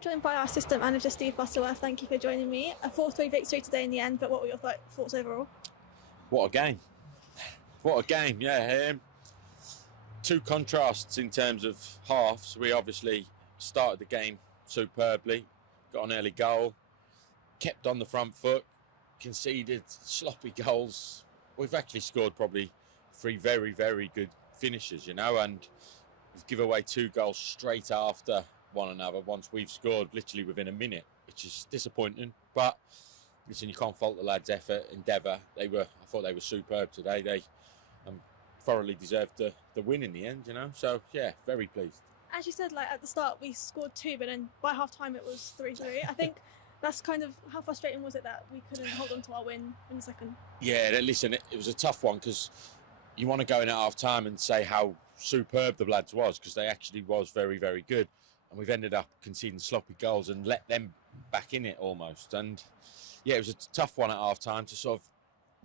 I'm joined by our assistant manager, Steve Butterworth. Thank you for joining me. A 4-3 victory today in the end, but what were your thoughts overall? What a game. What a game, yeah. Two contrasts in terms of halves. We obviously started the game superbly, got an early goal, kept on the front foot, conceded sloppy goals. We've actually scored probably three very, very good finishes, and we've given away two goals straight after one another once we've scored literally within a minute, which is disappointing. But listen, you can't fault the lads' effort, endeavour. I thought they were superb today. They thoroughly deserved the win in the end, So yeah, very pleased. As you said, at the start we scored two, but then by half time it was 3-3. I think that's kind of how frustrating was it that we couldn't hold on to our win in the second. Yeah, listen, it was a tough one because you want to go in at half time and say how superb the lads was, because they actually was very, very good. And we've ended up conceding sloppy goals and let them back in it almost. And yeah, it was a tough one at half time to sort of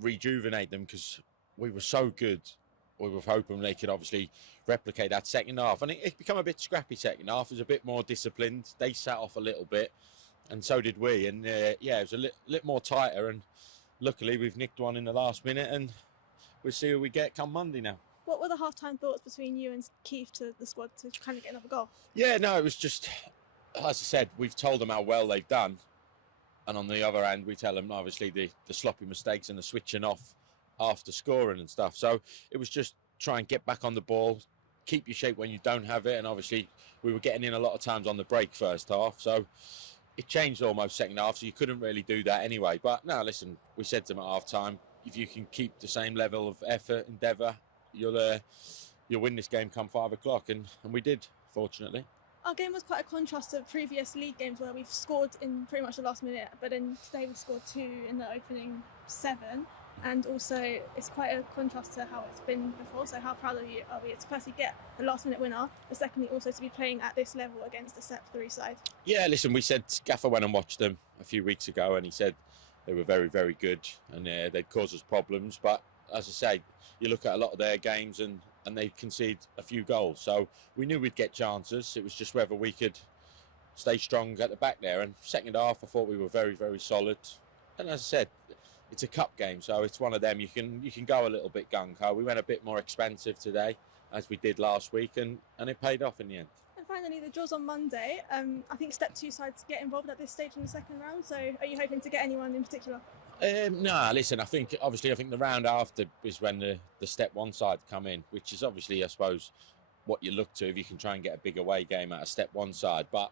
rejuvenate them, because we were so good. We were hoping they could obviously replicate that second half. And it became a bit scrappy second half. It was a bit more disciplined. They sat off a little bit, and so did we. And it was a little more tighter. And luckily we've nicked one in the last minute, and we'll see who we get come Monday now. What were the half-time thoughts between you and Keith to the squad to kind of get another goal? Yeah, no, it was just, as I said, we've told them how well they've done. And on the other hand, we tell them, obviously, the sloppy mistakes and the switching off after scoring and stuff. So it was just try and get back on the ball, keep your shape when you don't have it. And obviously, we were getting in a lot of times on the break first half. So it changed almost second half, so you couldn't really do that anyway. But no, listen, we said to them at half-time, if you can keep the same level of effort, endeavour, you'll win this game come 5 o'clock, and we did, fortunately. Our game was quite a contrast to previous league games where we've scored in pretty much the last minute, but then today we scored two in the opening 7, and also it's quite a contrast to how it's been before. So how proud are we to firstly get the last minute winner, but secondly also to be playing at this level against the Step 3 side? Yeah, listen, we said Gaffer went and watched them a few weeks ago, and he said they were very, very good, and they'd cause us problems. But as I say, you look at a lot of their games and they concede a few goals. So we knew we'd get chances. It was just whether we could stay strong at the back there. And second half, I thought we were very, very solid. And as I said, it's a cup game, so it's one of them. You can go a little bit gung-ho. We went a bit more expensive today, as we did last week, and it paid off in the end. And finally, the draw's on Monday. I think Step 2 sides get involved at this stage in the second round. So are you hoping to get anyone in particular? No, listen, I think the round after is when the Step 1 side come in, which is obviously, I suppose, what you look to if you can try and get a big away game out of Step 1 side. But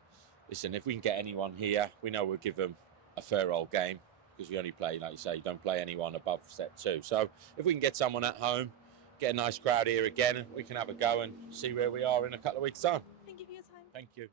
listen, if we can get anyone here, we know we'll give them a fair old game, because we only play, like you say, you don't play anyone above Step 2. So if we can get someone at home, get a nice crowd here again, we can have a go and see where we are in a couple of weeks' time. Thank you for your time. Thank you.